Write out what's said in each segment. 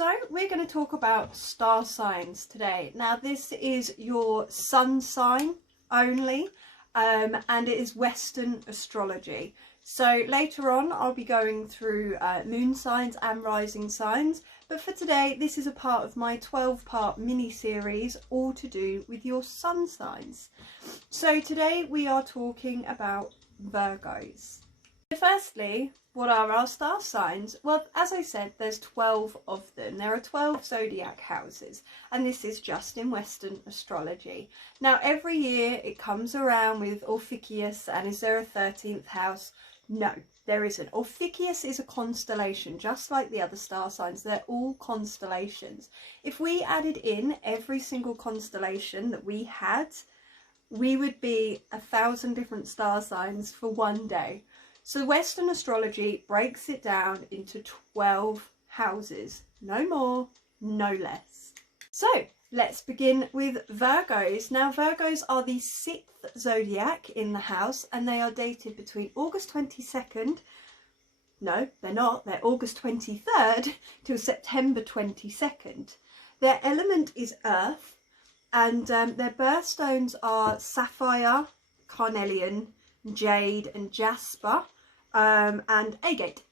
So we're going to talk about star signs today. Now this is your sun sign only, and it is Western astrology. So later on I'll be going through moon signs and rising signs, but for today this is a part of my 12-part mini-series all to do with your sun signs. So today we are talking about Virgos. So firstly, what are our star signs? Well, as I said, there's 12 of them. There are 12 zodiac houses, and this is just in Western astrology. Now, every year it comes around with Ophiuchus, and is there a 13th house? No, there isn't. Ophiuchus is a constellation, just like the other star signs. They're all constellations. If we added in every single constellation that we had, we would be 1,000 different star signs for one day. So Western astrology breaks it down into 12 houses, no more, no less. So let's begin with Virgos. Now Virgos are the 6th zodiac in the house, and they are dated between August 22nd, no they're not, they're August 23rd till September 22nd. Their element is earth, and their birthstones are sapphire, carnelian, jade and jasper, and agate,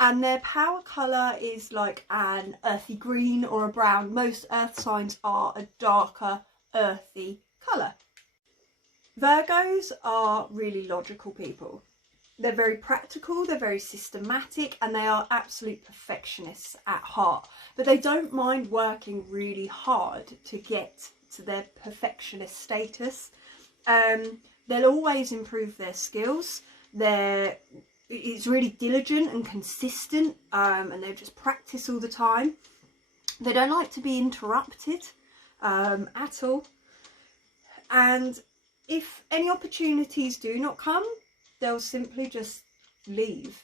and their power colour is like an earthy green or a brown. Most earth signs are a darker earthy colour. Virgos are really logical people. They're very practical, they're very systematic, and they are absolute perfectionists at heart, but they don't mind working really hard to get to their perfectionist status. They'll always improve their skills. It's really diligent and consistent, and they just practice all the time. They don't like to be interrupted at all. And if any opportunities do not come, they'll simply just leave.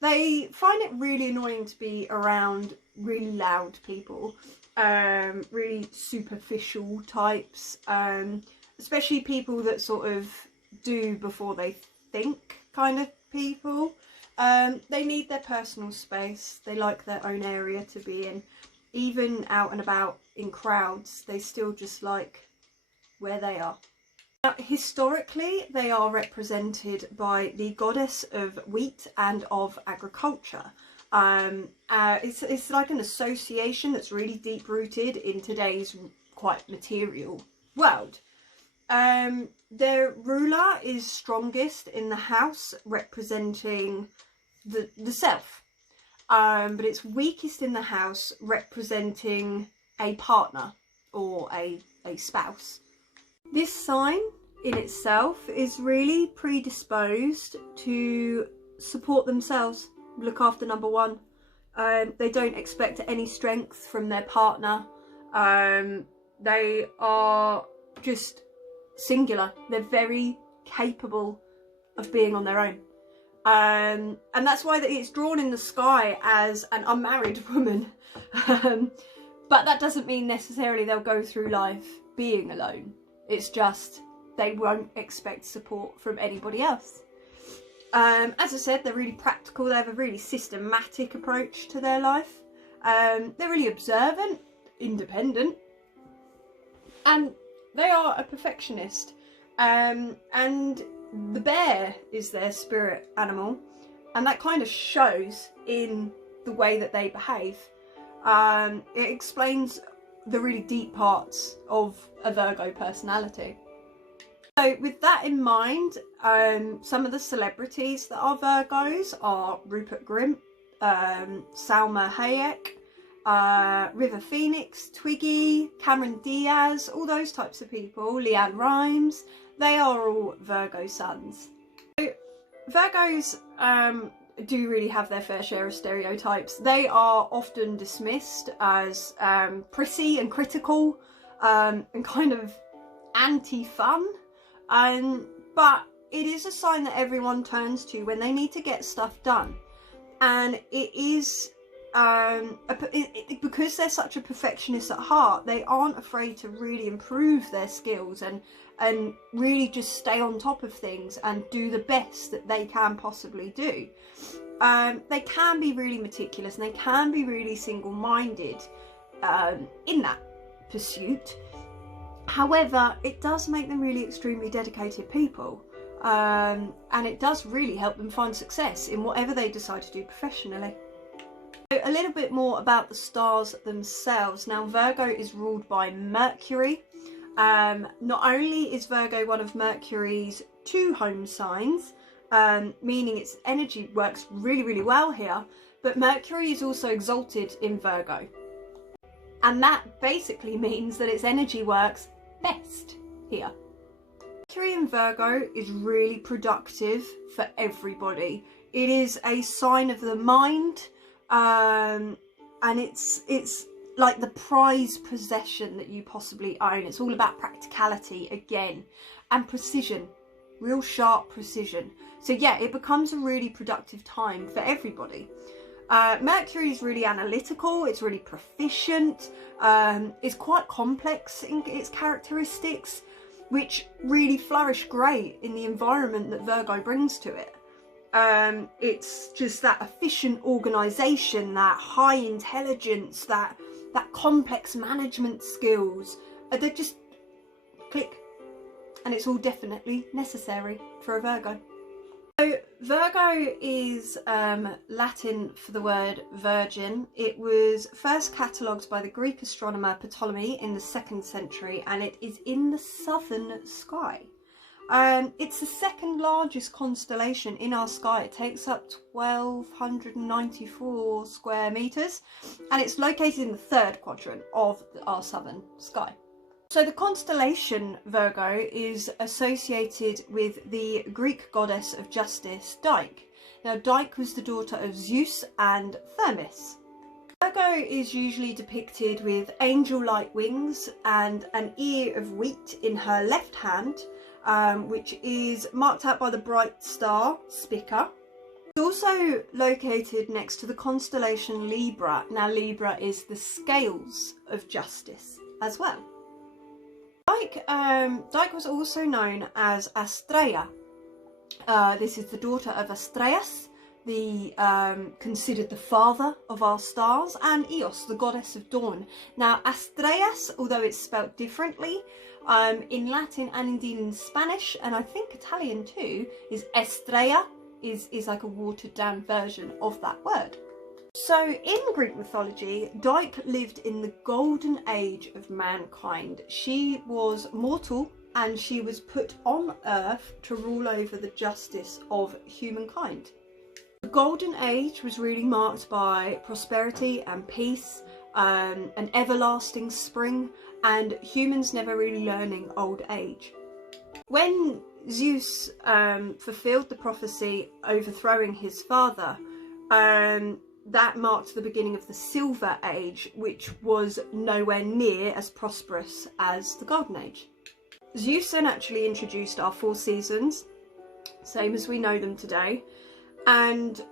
They find it really annoying to be around really loud people, really superficial types, especially people that sort of do before they think kind of people. They need their personal space. They like their own area to be in. Even out and about in crowds, they still just like where they are. Now, historically, they are represented by the goddess of wheat and of agriculture. It's like an association that's really deep rooted in today's quite material world. Their ruler is strongest in the house representing the self, but it's weakest in the house representing a partner or a spouse. This sign in itself is really predisposed to support themselves, look after number one. They don't expect any strength from their partner. They are just singular. They're very capable of being on their own, and that's why it's drawn in the sky as an unmarried woman. But that doesn't mean necessarily they'll go through life being alone. It's just they won't expect support from anybody else. As I said, they're really practical. They have a really systematic approach to their life. They're really observant, independent, and they are a perfectionist. And the bear is their spirit animal, and that kind of shows in the way that they behave. It explains the really deep parts of a Virgo personality. So with that in mind, some of the celebrities that are Virgos are Rupert Grint, Salma Hayek, River Phoenix, Twiggy, Cameron Diaz, all those types of people, Leanne Rimes. They are all Virgo suns. So Virgos do really have their fair share of stereotypes. They are often dismissed as prissy and critical, and kind of anti-fun, but it is a sign that everyone turns to when they need to get stuff done. And it is because they're such a perfectionist at heart, they aren't afraid to really improve their skills and really just stay on top of things and do the best that they can possibly do. they can be really meticulous and they can be really single-minded in that pursuit. However, it does make them really extremely dedicated people, and it does really help them find success in whatever they decide to do professionally. So a little bit more about the stars themselves. Now, Virgo is ruled by Mercury. Not only is Virgo one of Mercury's 2 home signs, meaning its energy works really, really well here, but Mercury is also exalted in Virgo. And that basically means that its energy works best here. Mercury in Virgo is really productive for everybody. It is a sign of the mind, and it's like the prized possession that you possibly own. It's all about practicality again, and precision, real sharp precision. So yeah, it becomes a really productive time for everybody. Mercury is really analytical, it's really proficient, it's quite complex in its characteristics, which really flourish great in the environment that Virgo brings to it. It's just that efficient organisation, that high intelligence, that complex management skills, they just click, and it's all definitely necessary for a Virgo. So Virgo is Latin for the word virgin. It was first catalogued by the Greek astronomer Ptolemy in the 2nd century, and it is in the southern sky. It's the 2nd largest constellation in our sky. It takes up 1,294 square metres, and it's located in the 3rd quadrant of our southern sky. So the constellation Virgo is associated with the Greek goddess of justice, Dike. Now, Dike was the daughter of Zeus and Thermis. Virgo is usually depicted with angel-like wings and an ear of wheat in her left hand, which is marked out by the bright star Spica. It's also located next to the constellation Libra. Now, Libra is the scales of justice as well. Dike was also known as Astraea. This is the daughter of Astraeus, considered the father of our stars, and Eos, the goddess of dawn. Now, Astraeus, although it's spelt differently, in Latin and indeed in Spanish, and I think Italian too, is Estrella, is like a watered down version of that word. So in Greek mythology, Dike lived in the golden age of mankind. She was mortal and she was put on earth to rule over the justice of humankind. The golden age was really marked by prosperity and peace, an everlasting spring, and humans never really learning old age. When Zeus fulfilled the prophecy overthrowing his father, that marked the beginning of the Silver Age, which was nowhere near as prosperous as the Golden Age. Zeus then actually introduced our 4 seasons, same as we know them today, and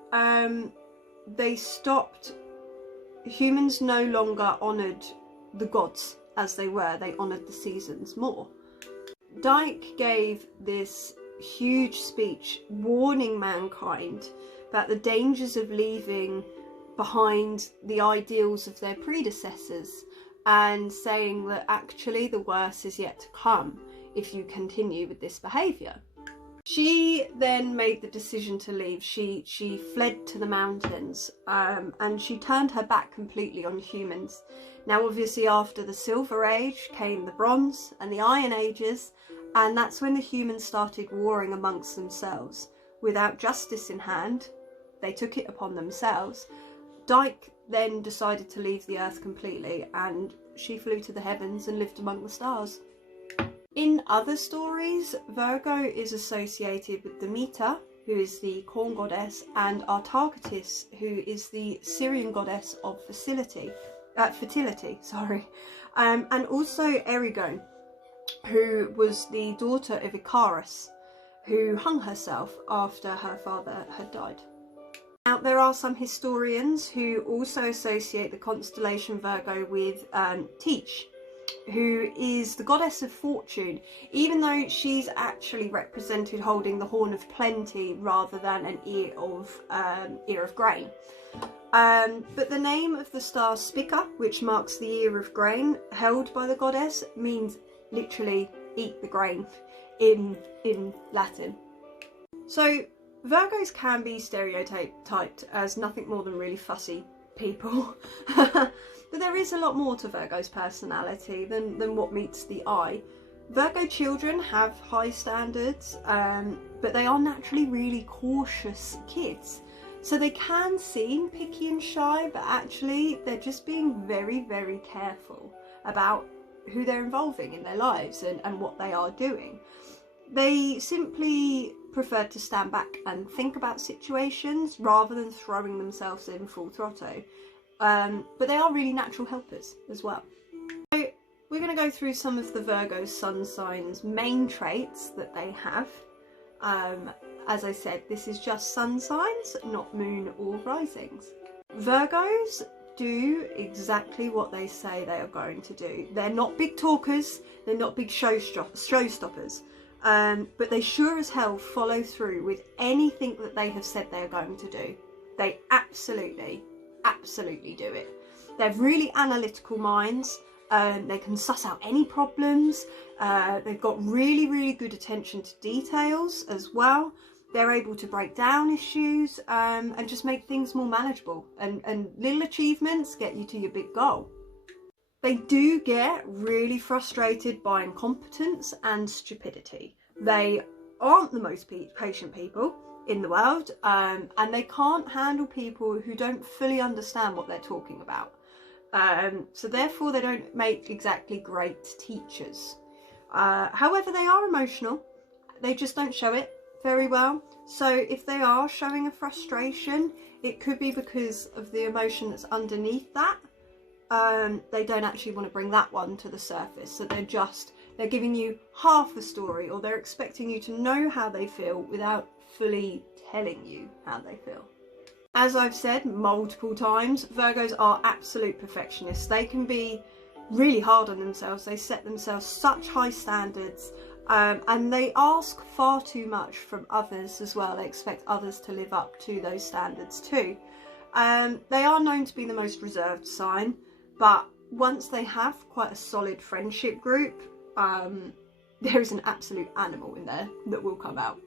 they stopped. Humans no longer honoured the gods as they were, they honoured the seasons more. Dike gave this huge speech warning mankind about the dangers of leaving behind the ideals of their predecessors, and saying that actually the worst is yet to come if you continue with this behaviour. She then made the decision to leave. She fled to the mountains, and she turned her back completely on humans. Now obviously after the Silver Age came the Bronze and the Iron Ages, and that's when the humans started warring amongst themselves. Without justice in hand, they took it upon themselves. Dike then decided to leave the earth completely, and she flew to the heavens and lived among the stars. In other stories, Virgo is associated with Demeter, who is the corn goddess, and Artagetis, who is the Syrian goddess of fertility, and also Erigone, who was the daughter of Icarus, who hung herself after her father had died. Now, there are some historians who also associate the constellation Virgo with Teach. who is the goddess of fortune, even though she's actually represented holding the horn of plenty rather than an ear of grain. But the name of the star Spica, which marks the ear of grain held by the goddess, means literally eat the grain in Latin. So Virgos can be stereotyped as nothing more than really fussy people. But there is a lot more to Virgo's personality than what meets the eye. Virgo children have high standards, but they are naturally really cautious kids. So they can seem picky and shy, but actually they're just being very, very careful about who they're involving in their lives and what they are doing. They simply prefer to stand back and think about situations rather than throwing themselves in full throttle. But they are really natural helpers as well. So we're going to go through some of the Virgo sun signs' main traits that they have. As I said, this is just sun signs, not moon or risings. Virgos do exactly what they say they are going to do. They're not big talkers, they're not big showstoppers, but they sure as hell follow through with anything that they have said they are going to do. They absolutely do it. They have really analytical minds. They can suss out any problems. They've got really good attention to details as well. They're able to break down issues and just make things more manageable, and little achievements get you to your big goal. They do get really frustrated by incompetence and stupidity. They aren't the most patient people in the world, and they can't handle people who don't fully understand what they're talking about. So therefore they don't make exactly great teachers. However, they are emotional. They just don't show it very well. So if they are showing a frustration, it could be because of the emotion that's underneath that. They don't actually want to bring that one to the surface. So they're giving you half a story, or they're expecting you to know how they feel without fully telling you how they feel. As I've said multiple times, Virgos are absolute perfectionists. They can be really hard on themselves. They set themselves such high standards, and they ask far too much from others as well. They expect others to live up to those standards too. They are known to be the most reserved sign, but once they have quite a solid friendship group, there is an absolute animal in there that will come out.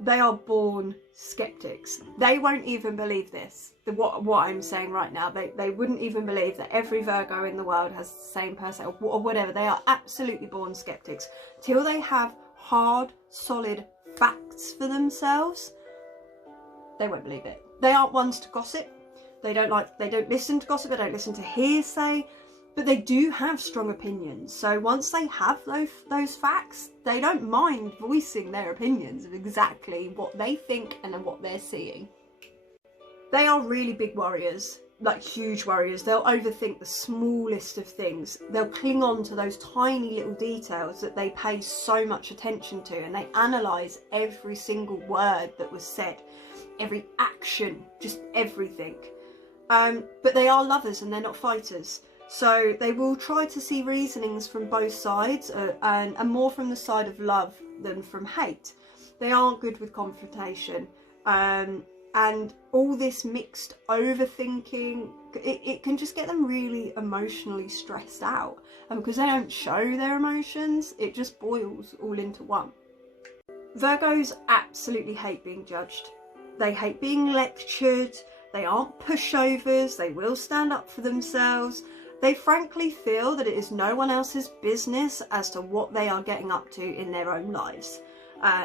They are born skeptics. They won't even believe this, what I'm saying right now. They wouldn't even believe that every Virgo in the world has the same person or whatever. They are absolutely born skeptics. Till they have hard, solid facts for themselves, they won't believe it. They aren't ones to gossip. They don't listen to gossip. They don't listen to hearsay. But they do have strong opinions. So once they have those facts, they don't mind voicing their opinions of exactly what they think and what they're seeing. They are really big worriers, like huge worriers. They'll overthink the smallest of things. They'll cling on to those tiny little details that they pay so much attention to, and they analyse every single word that was said, every action, just everything. But they are lovers and they're not fighters. So they will try to see reasonings from both sides, and more from the side of love than from hate. They aren't good with confrontation, and all this mixed overthinking, it can just get them really emotionally stressed out. And because they don't show their emotions, it just boils all into one. Virgos absolutely hate being judged. They hate being lectured. They aren't pushovers. They will stand up for themselves. They frankly feel that it is no one else's business as to what they are getting up to in their own lives,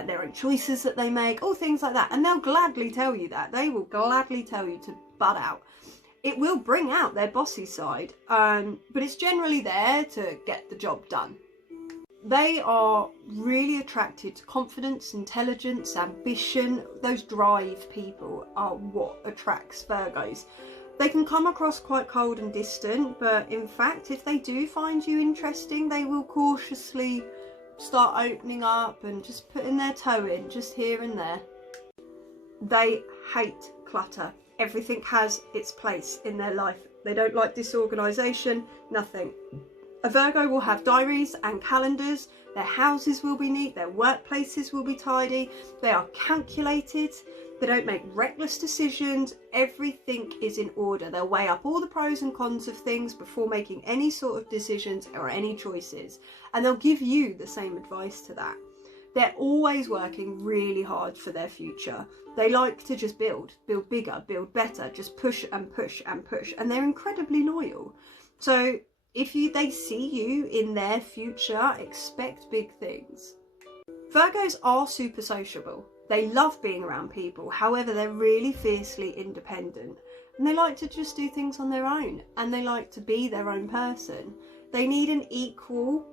their own choices that they make, all things like that. And they'll gladly tell you that. They will gladly tell you to butt out. It will bring out their bossy side, but it's generally there to get the job done. They are really attracted to confidence, intelligence, ambition. Those drive people are what attracts Virgos. They can come across quite cold and distant, but in fact, if they do find you interesting, they will cautiously start opening up and just putting their toe in, just here and there. They hate clutter. Everything has its place in their life. They don't like disorganisation, nothing. A Virgo will have diaries and calendars. Their houses will be neat, their workplaces will be tidy, they are calculated, they don't make reckless decisions, everything is in order. They'll weigh up all the pros and cons of things before making any sort of decisions or any choices, and they'll give you the same advice to that. They're always working really hard for their future. They like to just build bigger, build better, just push and push and push, and they're incredibly loyal. So if they see you in their future, expect big things. Virgos are super sociable. They love being around people. However, they're really fiercely independent. And they like to just do things on their own. And they like to be their own person. They need an equal,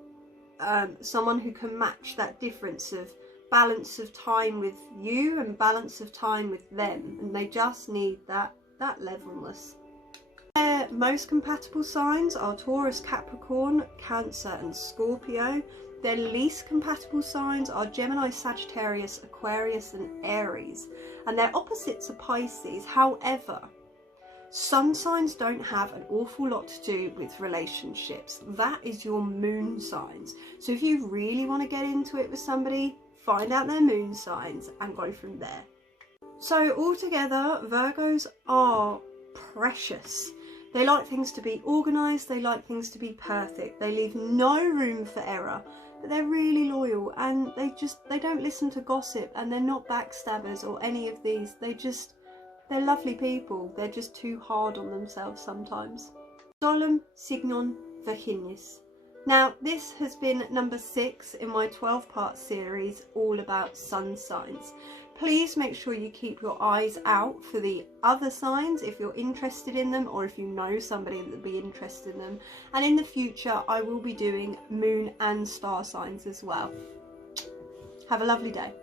someone who can match that difference of balance of time with you and balance of time with them. And they just need that levelness. Their most compatible signs are Taurus, Capricorn, Cancer and Scorpio. Their least compatible signs are Gemini, Sagittarius, Aquarius and Aries. And their opposites are Pisces. However, sun signs don't have an awful lot to do with relationships. That is your moon signs. So if you really want to get into it with somebody, find out their moon signs and go from there. So altogether, Virgos are precious. They like things to be organised, they like things to be perfect, they leave no room for error, but they're really loyal and they don't listen to gossip, and they're not backstabbers or any of these. They're lovely people, they're just too hard on themselves sometimes. Solum Signon Virginis. Now this has been number 6 in my 12-part series all about sun signs. Please make sure you keep your eyes out for the other signs if you're interested in them, or if you know somebody that would be interested in them. And in the future, I will be doing moon and star signs as well. Have a lovely day.